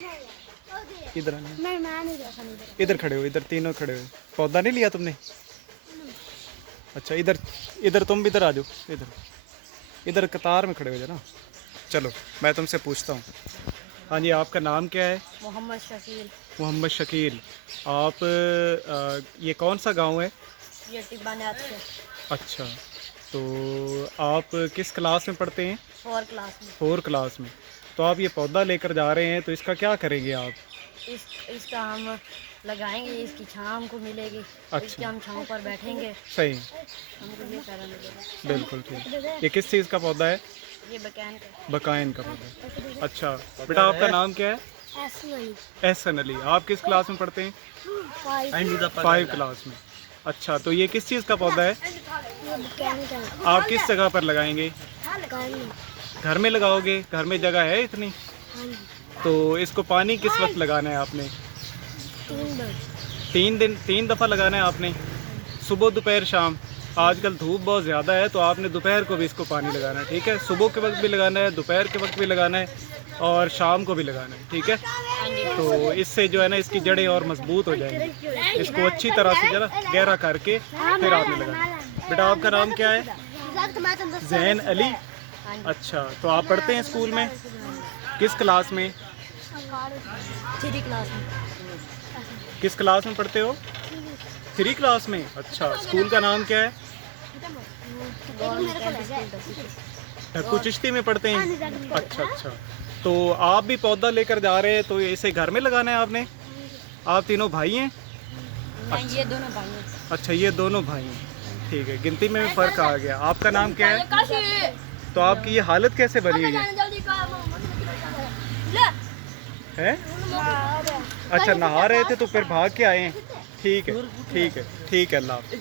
इधर इधर खड़े हो, इधर तीनों खड़े हो। पौधा नहीं लिया तुमने? अच्छा इधर इधर तुम भी इधर आ जाओ, इधर इधर कतार में खड़े हो जाओ ना। चलो मैं तुमसे पूछता हूँ। हाँ जी, आपका नाम क्या है? मोहम्मद शकील। मोहम्मद शकील। आप ये कौन सा गांव है? ये टिब्बानियात से। अच्छा, तो आप किस क्लास में पढ़ते हैं? 4 क्लास में। 4 क्लास में। तो आप ये पौधा लेकर जा रहे हैं, तो इसका क्या करेंगे आप? इसका हम लगाएंगे, इसकी छाँव हमको मिलेगी। अच्छा। इसके हम छाँव पर बैठेंगे, सही, हमको ये फायदा मिलेगा। बिल्कुल ठीक। ये किस चीज़ का पौधा है? ये बकान का। बकाइन का पौधा। अच्छा बेटा, आपका नाम क्या है? एहसन अली। आप किस क्लास में पढ़ते हैं? 5 क्लास में। अच्छा, तो ये किस चीज़ का पौधा है? आप किस जगह पर लगाएंगे? घर में लगाओगे? घर में जगह है इतनी? तो इसको पानी किस वक्त लगाना है आपने? 3 दफ़ा लगाना है आपने, सुबह दोपहर शाम। आजकल धूप बहुत ज़्यादा है, तो आपने दोपहर को भी इसको पानी लगाना है, ठीक है? सुबह के वक्त भी लगाना है, दोपहर के वक्त भी लगाना है और शाम को भी लगाना है, ठीक है? तो इससे जो है ना, इसकी जड़ें और मजबूत हो जाएंगी। इसको अच्छी तरह से जरा गहरा करके फिर आपने लगाना है। बेटा आपका नाम क्या है? जैन अली। अच्छा, तो आप पढ़ते हैं स्कूल में? किस क्लास में? 3 क्लास में। किस क्लास में पढ़ते हो? 3 क्लास में। अच्छा, स्कूल का नाम क्या है? ढक्कू चिश्ती में पढ़ते हैं? अच्छा अच्छा। तो आप भी पौधा लेकर जा रहे हैं, तो इसे घर में लगाना है आपने? आप तीनों भाई हैं? नहीं, ये दोनों भाई हैं। अच्छा, ये दोनों भाई हैं, ठीक है। गिनती में फ़र्क आ गया। आपका नाम क्या है? तो आपकी ये हालत कैसे बनी हुई है? हैं? अच्छा, नहा रहे थे तो फिर भाग के आए हैं? ठीक है ठीक है ठीक है, अल्लाह हाफ़िज़।